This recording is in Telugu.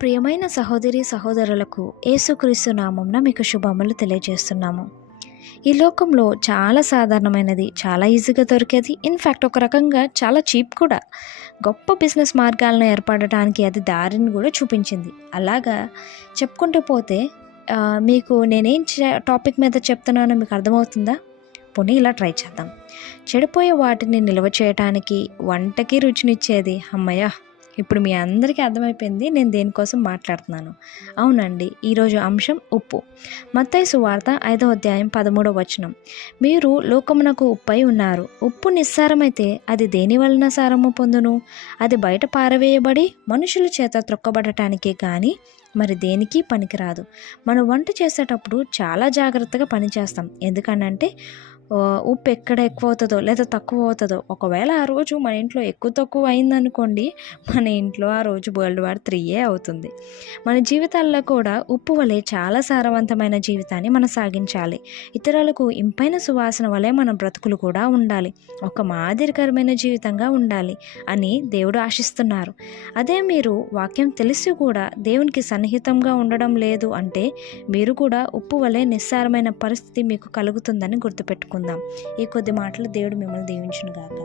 ప్రియమైన సహోదరి సహోదరులకు యేసుక్రీస్తు నామంన మీకు శుభములు తెలియజేస్తున్నాము. ఈ లోకంలో చాలా సాధారణమైనది, చాలా ఈజీగా దొరికేది, ఇన్ఫ్యాక్ట్ ఒక రకంగా చాలా చీప్ కూడా. గొప్ప బిజినెస్ మార్గాలను ఏర్పడటానికి అది దారిని కూడా చూపించింది. అలాగా చెప్పుకుంటూ పోతే మీకు నేనేం టాపిక్ మీద చెప్తున్నానో మీకు అర్థమవుతుందా? పోనీ ఇలా ట్రై చేద్దాం. చెడిపోయే వాటిని నిల్వ చేయటానికి, వంటకి రుచినిచ్చేది. అమ్మయ్య, ఇప్పుడు మీ అందరికీ అర్థమైపోయింది నేను దేనికోసం మాట్లాడుతున్నాను. అవునండి, ఈరోజు అంశం ఉప్పు. మత్తయి సువార్త 5వ అధ్యాయం 13వ వచనం. మీరు లోకమునకు ఉప్పై ఉన్నారు. ఉప్పు నిస్సారమైతే అది దేని వలన సారము పొందును? అది బయట పారవేయబడి మనుషుల చేత త్రొక్కబడటానికే కానీ మరి దేనికి పనికిరాదు. మనం వంట చేసేటప్పుడు చాలా జాగ్రత్తగా పనిచేస్తాం. ఎందుకనంటే ఉప్పు ఎక్కడ ఎక్కువ అవుతుందో లేదా తక్కువ అవుతుందో, ఒకవేళ ఆ రోజు మన ఇంట్లో ఎక్కువ తక్కువ అయిందనుకోండి, మన ఇంట్లో ఆ రోజు వరల్డ్ వార్ 3 అవుతుంది. మన జీవితాల్లో కూడా ఉప్పు వలె చాలా సారవంతమైన జీవితాన్ని మనం సాగించాలి. ఇతరులకు ఇంపైన సువాసన వలె మన బ్రతుకులు కూడా ఉండాలి. ఒక మాదిరికరమైన జీవితంగా ఉండాలి అని దేవుడు ఆశిస్తున్నారు. అదే మీరు వాక్యం తెలిసి కూడా దేవునికి సన్నిహితంగా ఉండడం లేదు అంటే మీరు కూడా ఉప్పు వలె నిస్సారమైన పరిస్థితి మీకు కలుగుతుందని గుర్తుపెట్టుకుందాం. ఈ కొద్ది మాటలు దేవుడు మిమ్మల్ని దీవించును గాక.